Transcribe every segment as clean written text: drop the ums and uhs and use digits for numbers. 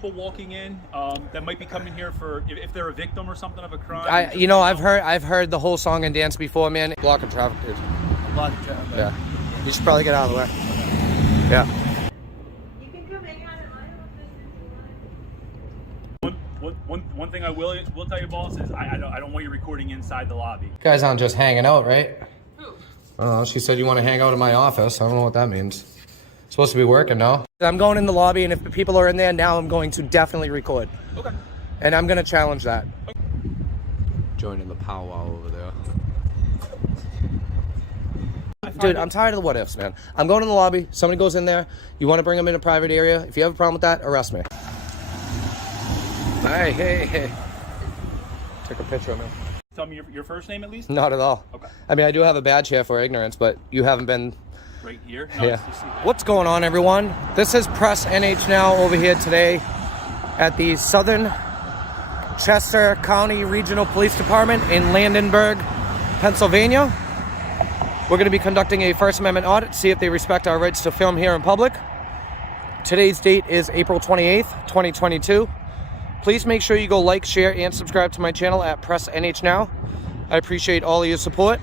people walking in that might be coming here for if they're a victim or something of a crime? I've heard the whole song and dance before, man. Blocking traffic, dude. Blocking traffic. Yeah. You should probably get out of the way. Yeah. You can come hang out at my office if you want. One thing I will tell you, boss, is I don't want you recording inside the lobby. You guys aren't just hanging out, right? Who? She said you want to hang out in my office. I don't know what that means. Supposed to be working now. I'm going in the lobby, and if the people are in there now, I'm going to definitely record. Okay. And I'm going to challenge that. Okay. Joining the powwow over there. Dude, I'm tired of the what ifs, man. I'm going in the lobby. Somebody goes in there. You want to bring them in a private area. If you have a problem with that, arrest me. Hey. Take a picture of me. Tell me your first name at least? Not at all. Okay. I mean, I do have a badge here for ignorance, but you haven't been... Right here? Yeah. What's going on, everyone? This is Press NH Now over here today at the Southern Chester County Regional Police Department in Landenberg, Pennsylvania. We're going to be conducting a First Amendment audit to see if they respect our rights to film here in public. Today's date is April 28th, 2022. Please make sure you go like, share, and subscribe to my channel at Press NH Now. I appreciate all of your support.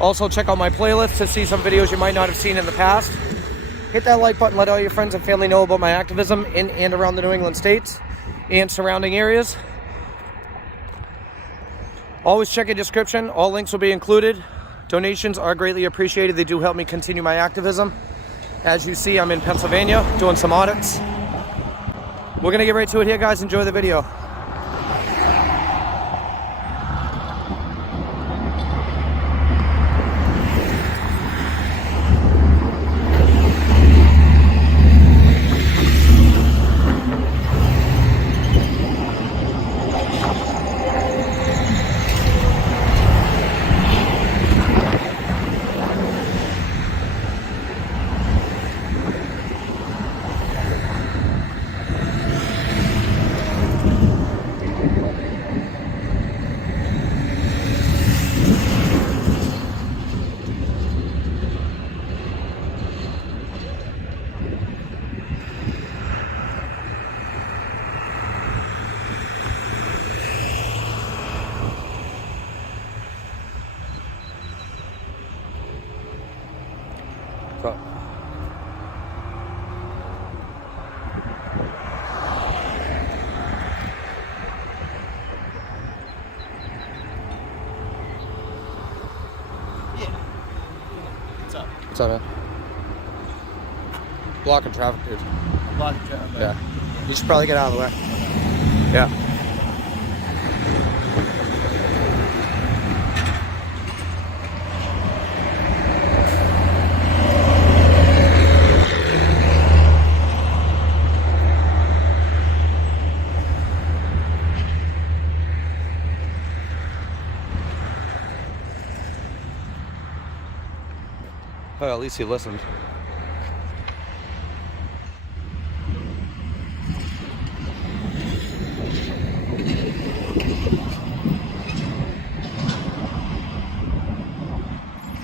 Also, check out my playlist to see some videos you might not have seen in the past. Hit that like button, let all your friends and family know about my activism in and around the New England states and surrounding areas. Always check your description. All links will be included. Donations are greatly appreciated. They do help me continue my activism. As you see, I'm in Pennsylvania doing some audits. We're going to get right to it here, guys. Enjoy the video. What's up, man? Blocking traffic, dude. Blocking traffic. Yeah. You should probably get out of the way. Yeah. Well, at least he listened.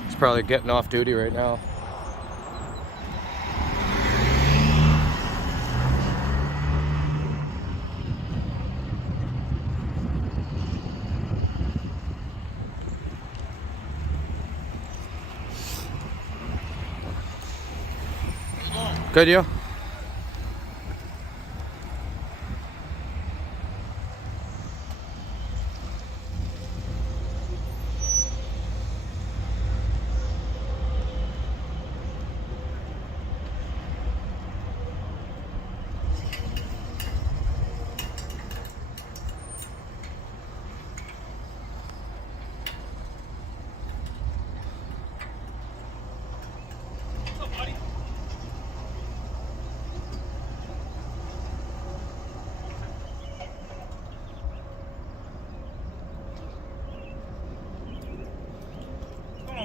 He's probably getting off duty right now. Good, you?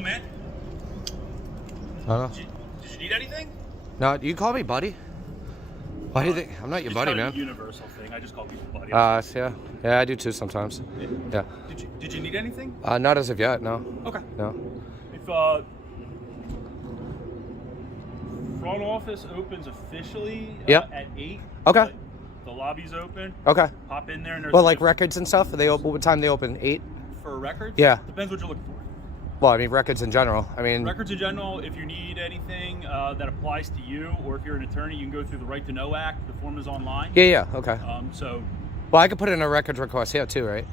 Man. I don't know. Did you need anything? No, you call me buddy. Why do you think? I'm not your buddy, man. It's not a universal thing. I just call people buddy. Yeah, I do too sometimes. Yeah. Did you need anything? Not as of yet, no. Okay. No. If front office opens officially Yep. at 8. Okay. the lobby's open. Okay. Pop in there and there's Well, like records and stuff. Are they open? What time they open? 8. for records. Yeah. Depends what you're looking for. Well, I mean records in general. I mean Records in general. If you need anything that applies to you, or if you're an attorney, you can go through the Right to Know Act. The form is online. Yeah. Okay. So. Well, I could put in a records request here too, right?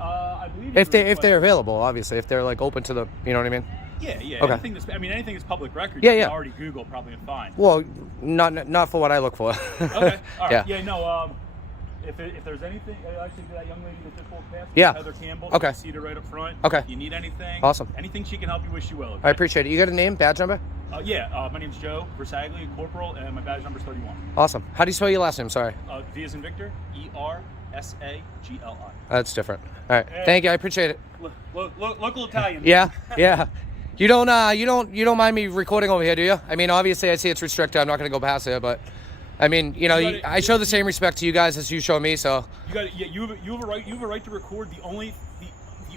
I believe. If they're available, obviously, if they're like open to the, you know what I mean? Yeah. Okay. Anything that's public record. Yeah, you yeah. can already Google probably and find. Well, not for what I look for. Okay. All right. Yeah. Yeah. No. If there's anything, actually, that young lady that just walked past, Yeah. Heather Campbell. Okay. See her right up front. Okay. If you need anything. Awesome. Anything she can help you, wish you well. Okay? I appreciate it. You got a name, badge number? My name's Joe Versagli, Corporal, and my badge number's 31. Awesome. How do you spell your last name? Sorry. V as in Victor, Ersagli. That's different. All right. Thank you. I appreciate it. Local Italian. Yeah. You don't mind me recording over here, do you? I mean, obviously, I see it's restricted. I'm not going to go past it, but I mean, I show the same respect to you guys as you show me. So you have a right. You have a right to record. The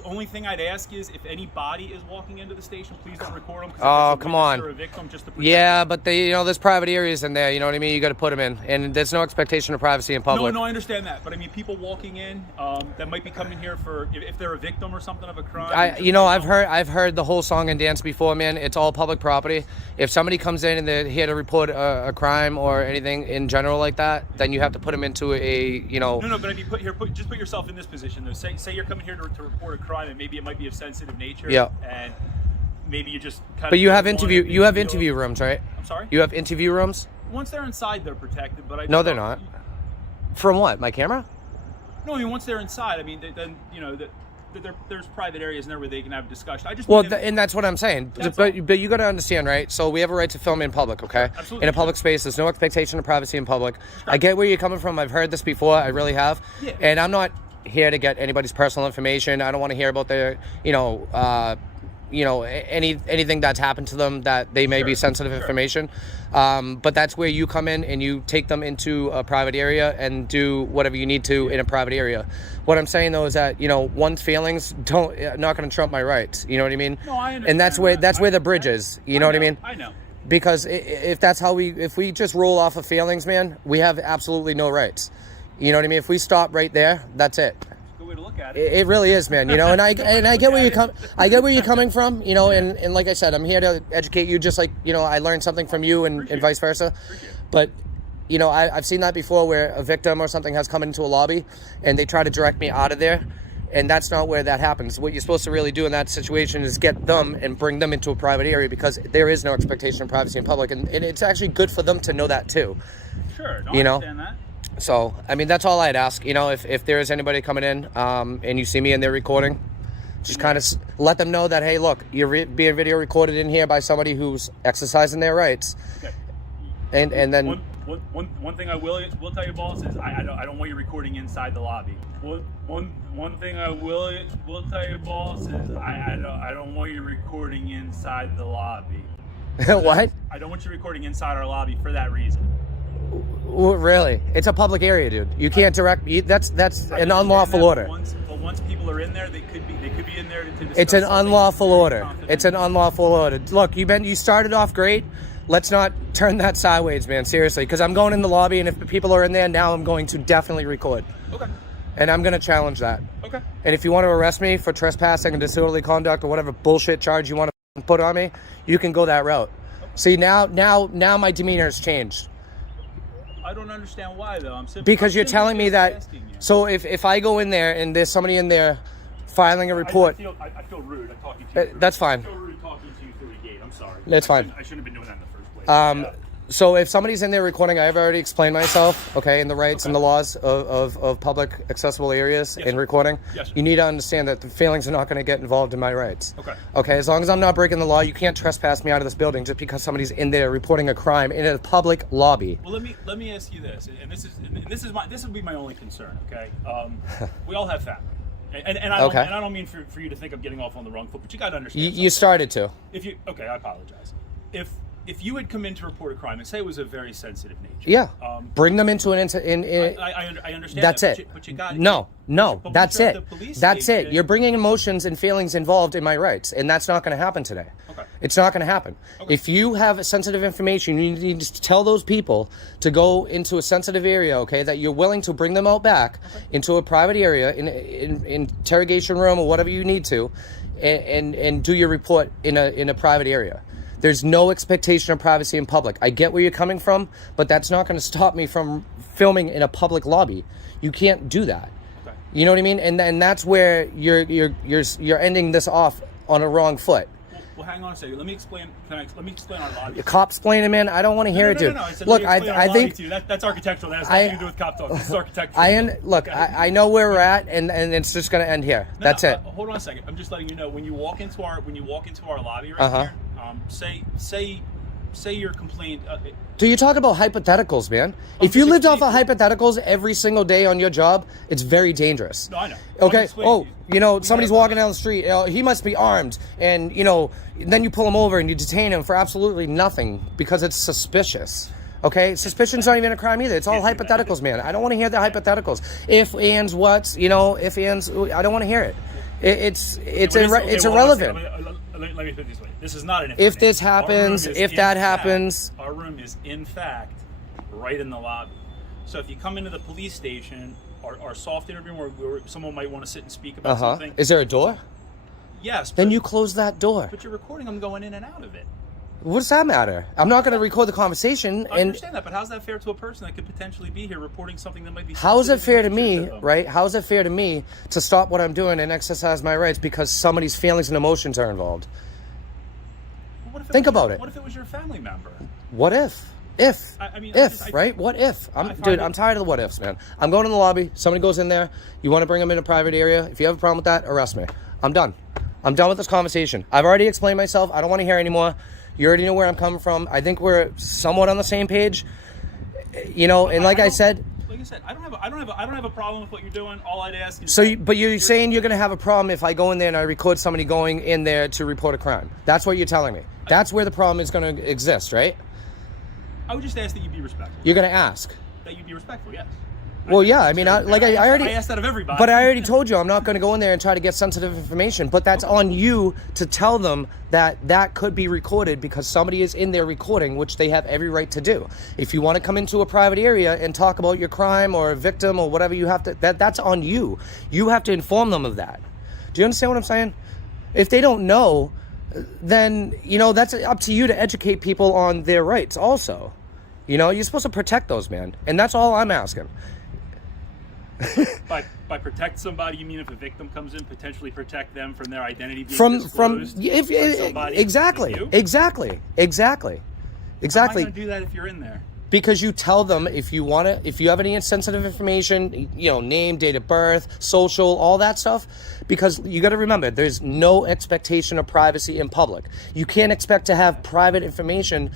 only thing I'd ask is if any body is walking into the station, please don't record them. Oh, come on. Or a victim, just to yeah, but there's private areas in there. You know what I mean? You got to put them in, and there's no expectation of privacy in public. No, I understand that, but I mean, people walking in that might be coming here for if they're a victim or something of a crime. I've heard the whole song and dance before, man. It's all public property. If somebody comes in and they're here to report a crime or anything in general like that, then you have to put them into a No, but I mean, just put yourself in this position though. Say you're coming here to report a crime, and maybe it might be of sensitive nature. Yeah. And maybe you just kind of. But you have interview rooms, right? I'm sorry. You have interview rooms? Once they're inside, they're protected. But No, they're not. From what? My camera? No, I mean once they're inside, I mean then there's private areas in there where they can have a discussion. And that's what I'm saying. But you got to understand, right? So we have a right to film in public, okay? Absolutely. In a public space, there's no expectation of privacy in public. I get where you're coming from. I've heard this before. I really have. Yeah. And I'm not here to get anybody's personal information. I don't want to hear about their, anything that's happened to them that they may be sensitive information. But that's where you come in and you take them into a private area and do whatever you need to in a private area. What I'm saying though is that one's feelings not going to trump my rights. You know what I mean? No, I understand. And that's where the bridge is. You know what I mean? I know. Because if we just roll off of feelings, man, we have absolutely no rights. You know what I mean? If we stop right there, that's it. Good way to look at it. It really is, man. And I get where you're coming from. And like I said, I'm here to educate you, just like I learned something from you, and vice versa. But I've seen that before, where a victim or something has come into a lobby, and they try to direct me out of there, and that's not where that happens. What you're supposed to really do in that situation is get them and bring them into a private area, because there is no expectation of privacy in public, and it's actually good for them to know that too. Sure, I understand that. So, I mean, that's all I'd ask. If there is anybody coming in and you see me in there recording, just kind of let them know that, hey, look, you're being video recorded in here by somebody who's exercising their rights. Okay. And then one thing I will tell you, boss, is I don't want you recording inside the lobby. One thing I will tell you, boss, is I don't want you recording inside the lobby. What? I don't want you recording inside our lobby for that reason. Really? It's a public area, dude. You can't direct. That's an unlawful order. Once people are in there, they could be in there to discuss. It's an unlawful order. It's an unlawful order. Look, you started off great. Let's not turn that sideways, man. Seriously, because I'm going in the lobby, and if people are in there now, I'm going to definitely record. Okay. And I'm going to challenge that. Okay. And if you want to arrest me for trespassing and disorderly conduct or whatever bullshit charge you want to put on me, you can go that route. Okay. See, now my demeanor has changed. I don't understand why, though. Because you're telling me that. So if I go in there and there's somebody in there filing a report, I feel rude. I'm talking to you. That's fine. I feel rude talking to you through the gate. I'm sorry. That's fine. I shouldn't have been doing that in the first place. So if somebody's in there recording, I've already explained myself, okay, and the rights and the laws of public accessible areas and recording. Yes, sir. You need to understand that the feelings are not going to get involved in my rights. Okay. Okay, as long as I'm not breaking the law, you can't trespass me out of this building just because somebody's in there reporting a crime in a public lobby. Well, let me ask you this, and this would be my only concern. Okay, we all have family, and I don't mean for you to think I'm getting off on the wrong foot, but you got to understand. You started to. I apologize. If if you had come in to report a crime and say it was a very sensitive nature. Yeah. Bring them into an I understand. That's that, it. But you got no. but That's when it. you're at the police That's station- it. You're bringing emotions and feelings involved in my rights, and that's not going to happen today. Okay. It's not going to happen. Okay. If you have sensitive information, you need to tell those people to go into a sensitive area. Okay, that you're willing to bring them out back into a private area in interrogation room or whatever you need to, and do your report in a private area. There's no expectation of privacy in public. I get where you're coming from, but that's not going to stop me from filming in a public lobby. You can't do that. Okay. You know what I mean? And that's where you're ending this off on a wrong foot. Well, hang on a second. Let me explain. Let me explain our lobby. Cops explaining, man. I don't want to hear it, dude. No. I said, Look, let me explain our I lobby think to you. That's architectural. That has nothing to do with cop talk. This is architectural. I know where we're at, and it's just going to end here. That's it. Hold on a second. I'm just letting you know when you walk into our lobby right here. Say your complaint. Do you talk about hypotheticals, man? If you lived off of hypotheticals every single day on your job, it's very dangerous. No, I know. Okay. Somebody's walking down the street. He must be armed, and then you pull him over and you detain him for absolutely nothing because it's suspicious. Okay, suspicion's not even a crime either. It's all hypotheticals, man. I don't want to hear the hypotheticals. If, ands, whats, if, ands. I don't want to hear it. It's irrelevant. Let me put it this way. This is not an if this happens, if that happens. Our room is, in fact, right in the lobby. So if you come into the police station, our soft interview room where someone might want to sit and speak about something. Is there a door? Yes. Then you close that door. But you're recording them going in and out of it. What does that matter? I'm not going to record the conversation. I understand that, but how's that fair to a person that could potentially be here reporting something that might be... How is it fair to me, right? How is it fair to me to stop what I'm doing and exercise my rights because somebody's feelings and emotions are involved? Think about it. What if it was your family member? What if? Right? What if? I'm tired of the what ifs, man. I'm going in the lobby. Somebody goes in there. You want to bring them in a private area. If you have a problem with that, arrest me. I'm done. I'm done with this conversation. I've already explained myself. I don't want to hear anymore. You already know where I'm coming from. I think we're somewhat on the same page. And like I said, I don't have a problem with what you're doing. All I'd ask is... But you're saying you're going to have a problem if I go in there and I record somebody going in there to report a crime. That's what you're telling me. That's where the problem is going to exist, right? I would just ask that you be respectful. You're going to ask? That you be respectful, yes. Well, yeah, I mean, I asked that of everybody. But I already told you I'm not going to go in there and try to get sensitive information. But that's on you to tell them that could be recorded because somebody is in there recording, which they have every right to do. If you want to come into a private area and talk about your crime or a victim or whatever you have to, that's on you. You have to inform them of that. Do you understand what I'm saying? If they don't know, then, that's up to you to educate people on their rights also. You're supposed to protect those, man. And that's all I'm asking. By protect somebody, you mean if a victim comes in, potentially protect them from their identity being disclosed? Exactly. How am I going to do that if you're in there? Because you tell them if you have any sensitive information, name, date of birth, social, all that stuff. Because you got to remember, there's no expectation of privacy in public. You can't expect to have private information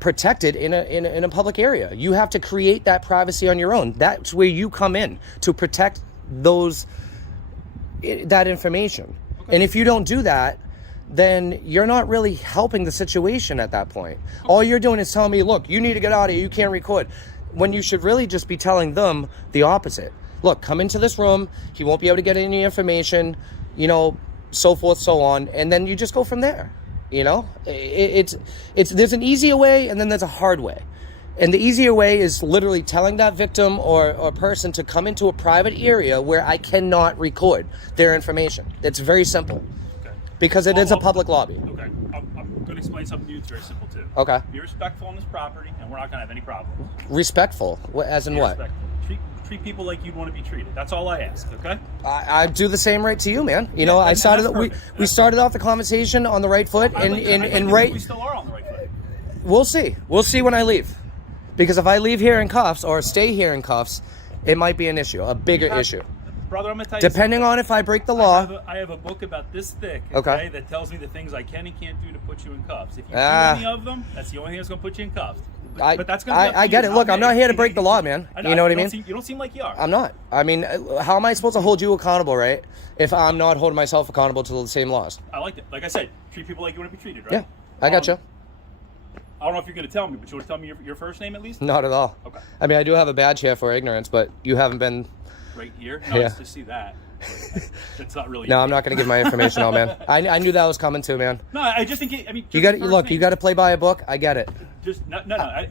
protected in a public area. You have to create that privacy on your own. That's where you come in to protect that information. Okay. And if you don't do that, then you're not really helping the situation at that point. All you're doing is telling me, look, you need to get out of here. You can't record. When you should really just be telling them the opposite. Look, come into this room. He won't be able to get any information, so forth, so on. And then you just go from there. It's there's an easier way and then there's a hard way. And the easier way is literally telling that victim or person to come into a private area where I cannot record their information. It's very simple. Okay. Because it is a public lobby. Okay. I'm going to explain something to you. It's very simple too. Okay. Be respectful on this property and we're not going to have any problems. Respectful? As in what? Respectful. Treat people like you'd want to be treated. That's all I ask, okay? I do the same right to you, man. We started off the conversation on the right foot and we still are on the right foot. We'll see. We'll see when I leave. Because if I leave here in cuffs or stay here in cuffs, it might be an issue, a bigger issue. Brother, I'm going to tell you depending on if I break the law. I have a book about this thick, okay, that tells me the things I can and can't do to put you in cuffs. If you do any of them, that's the only thing that's going to put you in cuffs. But that's going to be up to I get you. it. Look, I'm not here to break the law, man. You know what I mean? You don't seem like you are. I'm not. I mean, how am I supposed to hold you accountable, right, if I'm not holding myself accountable to the same laws? I like it. Like I said, treat people like you want to be treated, right? Yeah, I got you. I don't know if you're going to tell me, but you want to tell me your first name at least? Not at all. Okay. I mean, I do have a badge here for ignorance, but you haven't been. Right here? No, Yeah. it's to see that. It's not really. No, I'm not going to give my information out, man. I knew that was coming too, man. No, I just think. I mean, You got look. You got to play by a book. I get it. Just no.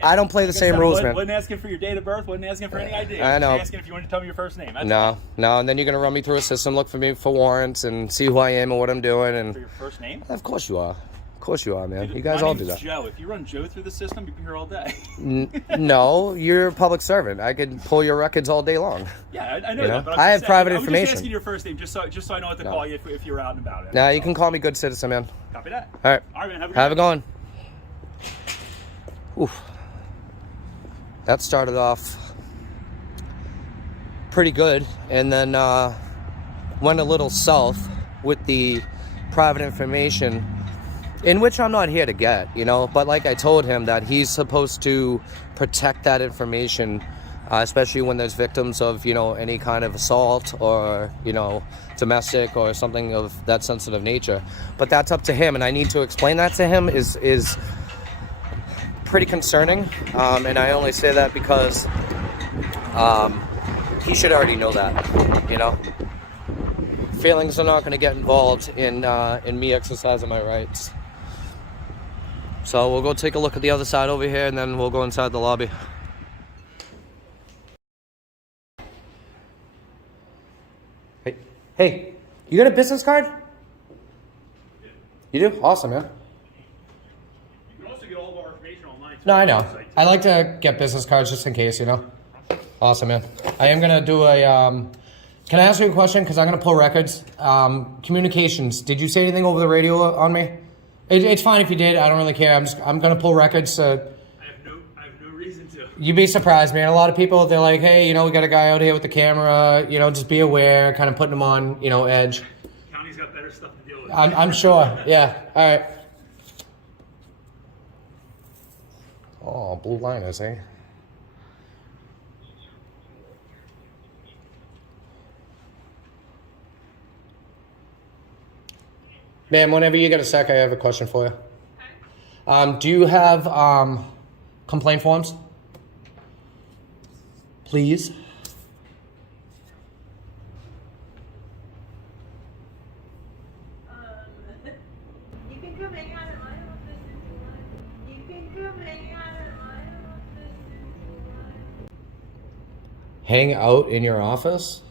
I don't play the same rules, man. Wasn't asking for your date of birth. Wasn't asking for any ID. I know. Just asking if you wanted to tell me your first name. That's No, and then you're gonna run me through a system, look for me for warrants, and see who I am and what I'm doing. for And your first name. of course you are. Of course you are, man. Dude, You guys my all name's do that. Joe. If you run Joe through the system, you'd be here all day. No, you're a public servant. I could pull your records all day long. Yeah, I know You know? that. But I'm I just have private I was information. just asking your first name, just so I know what to call you if you're out and about. Now you can call me good citizen, man. Copy that. All right. All right, man. Have a it good going. Oof. That started off pretty good, and then went a little south with the private information, in which I'm not here to get, you know. But like I told him that he's supposed to protect that information, especially when there's victims of, you know, any kind of assault or, you know, domestic or something of that sensitive nature. But that's up to him, and I need to explain that to him is pretty concerning, and I only say that because he should already know that, you know. Feelings are not going to get involved in me exercising my rights. So we'll go take a look at the other side over here, and then we'll go inside the lobby. Hey, you got a business card? You do? Awesome, man. You can also get all of our information online. No, I know. I like to get business cards just in case, you know. Awesome, man. I am gonna do a. Can I ask you a question? Because I'm gonna pull records. Communications. Did you say anything over the radio on me? It's fine if you did. I don't really care. I'm gonna pull records. I have no reason to. You'd be surprised, man. A lot of people, they're like, hey, you know, we got a guy out here with the camera. You know, just be aware. Kind of putting them on, you know, edge. County's got better stuff to deal with. I'm sure. Yeah. All right. Oh, blue liners, eh? Ma'am, whenever you get a sec, I have a question for you. Do you have complaint forms? Please. You can come hang out at my office if you want. You can come hang out at my office if you want. Hang out in your office?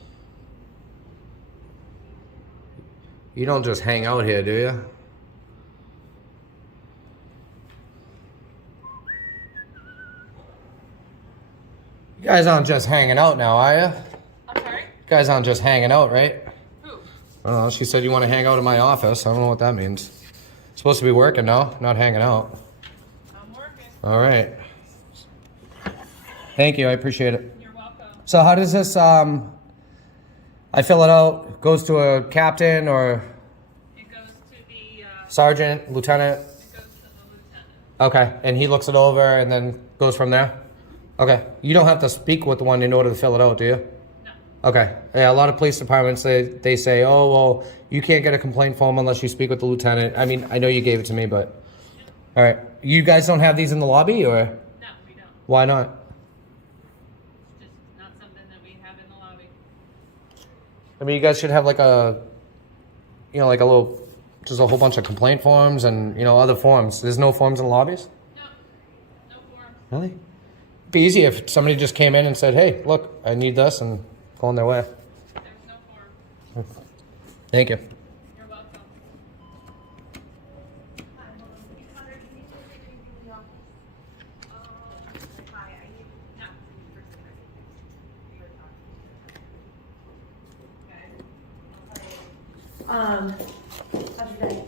You don't just hang out here, do you? You guys aren't just hanging out now, are you? I'm sorry? You guys aren't just hanging out, right? Who? I don't know. She said you want to hang out in my office. I don't know what that means. Supposed to be working now, not hanging out. I'm working. All right. Thank you. I appreciate it. You're welcome. So how does this, I fill it out, goes to a captain or It goes to the, sergeant, lieutenant? it goes to the lieutenant. Okay, and he looks it over and then goes from there? Okay, you don't have to speak with the one in order to fill it out, do you? No. Okay, yeah, a lot of police departments, they say, oh, well, you can't get a complaint form unless you speak with the lieutenant. I mean, I know you gave it to me, but, all right. You guys don't have these in the lobby, or No, we don't. why not? It's just not something that we have in the lobby. I mean, you guys should have like a, you know, like a little, just a whole bunch of complaint forms and, you know, other forms. There's no forms in the lobbies? No. No form. Really? It'd be easy if somebody just came in and said, hey, look, I need this, and go on their way. There's no form. Thank you. You're welcome. Hi, Connor, can you just take me to the office? Hi, I need No. how's your day?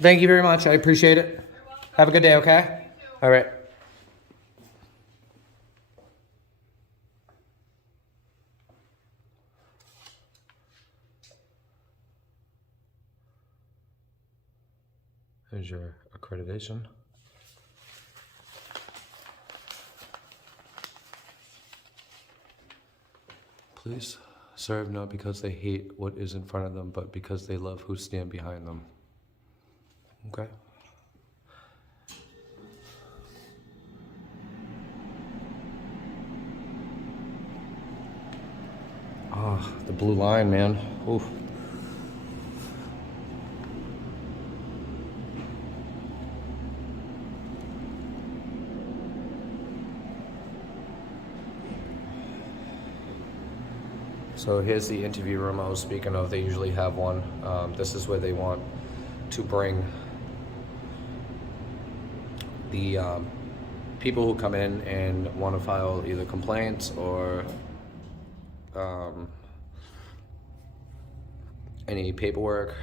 Thank you very much. I appreciate it. Have a good day, okay? All right. Here's your accreditation. Police serve not because they hate what is in front of them, but because they love who stand behind them. Okay? Ah, the blue line, man. Oof. So here's the interview room I was speaking of. They usually have one. This is where they want to bring the people who come in and want to file either complaints or any paperwork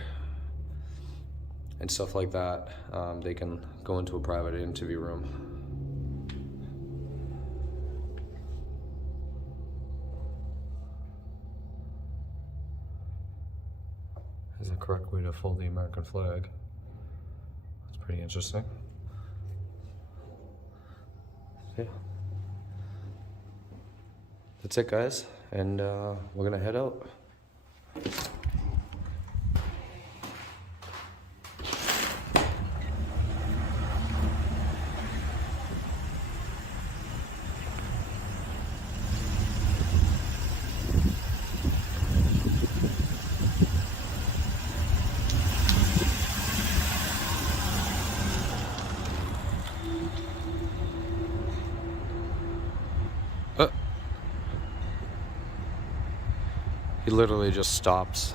and stuff like that. They can go into a private interview room. Is the correct way to fold the American flag. That's pretty interesting. Yeah. That's it, guys, and we're gonna head out. He literally just stops.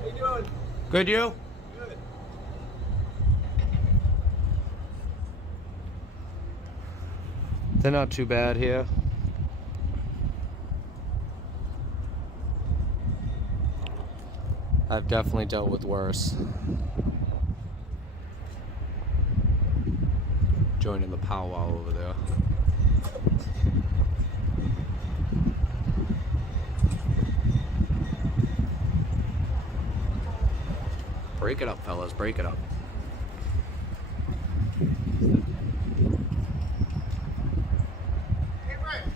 How you doing? Good, you? Good. They're not too bad here. I've definitely dealt with worse. Joining the powwow over there. Break it up, fellas, break it up. Hey, Brian.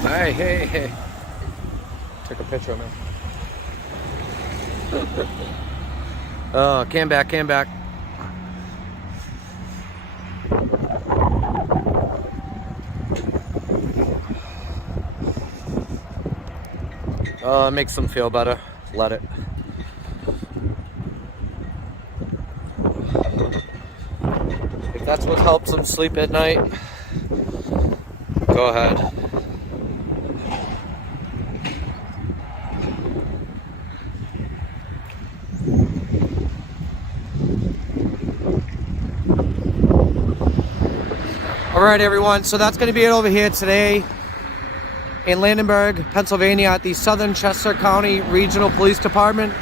Hey, hey, hey. Take a picture of me. Oh, came back. Makes them feel better. Let it. If that's what helps them sleep at night, go ahead. All right, everyone, so that's going to be it over here today in Landenberg, Pennsylvania at the Southern Chester County Regional Police Department.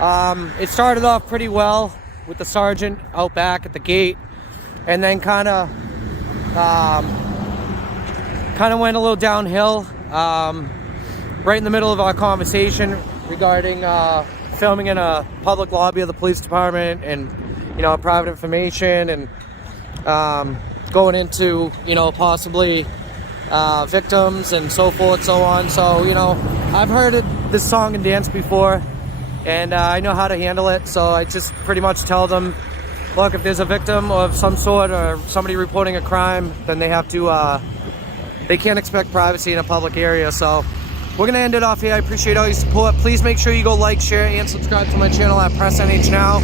It started off pretty well with the sergeant out back at the gate, and then kind of went a little downhill right in the middle of our conversation regarding filming in a public lobby of the police department and, you know, private information and going into, you know, possibly victims and so forth, so on. So, you know, I've heard this song and dance before, and I know how to handle it. So I just pretty much tell them, look, if there's a victim of some sort or somebody reporting a crime, then they have to, they can't expect privacy in a public area. So we're gonna end it off here. I appreciate all your support. Please make sure you go like, share, and subscribe to my channel at Press NH Now.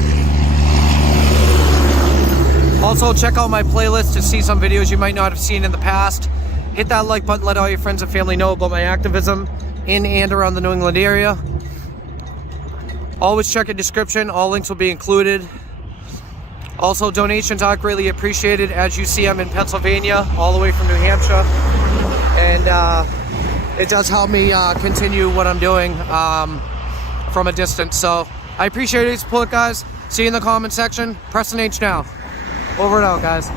Also, check out my playlist to see some videos you might not have seen in the past. Hit that like button, let all your friends and family know about my activism in and around the New England area. Always check the description, all links will be included. Also, donations are greatly appreciated. As you see, I'm in Pennsylvania, all the way from New Hampshire. And it does help me continue what I'm doing from a distance. So I appreciate your support, guys. See you in the comment section. Press an H now. Over and out, guys.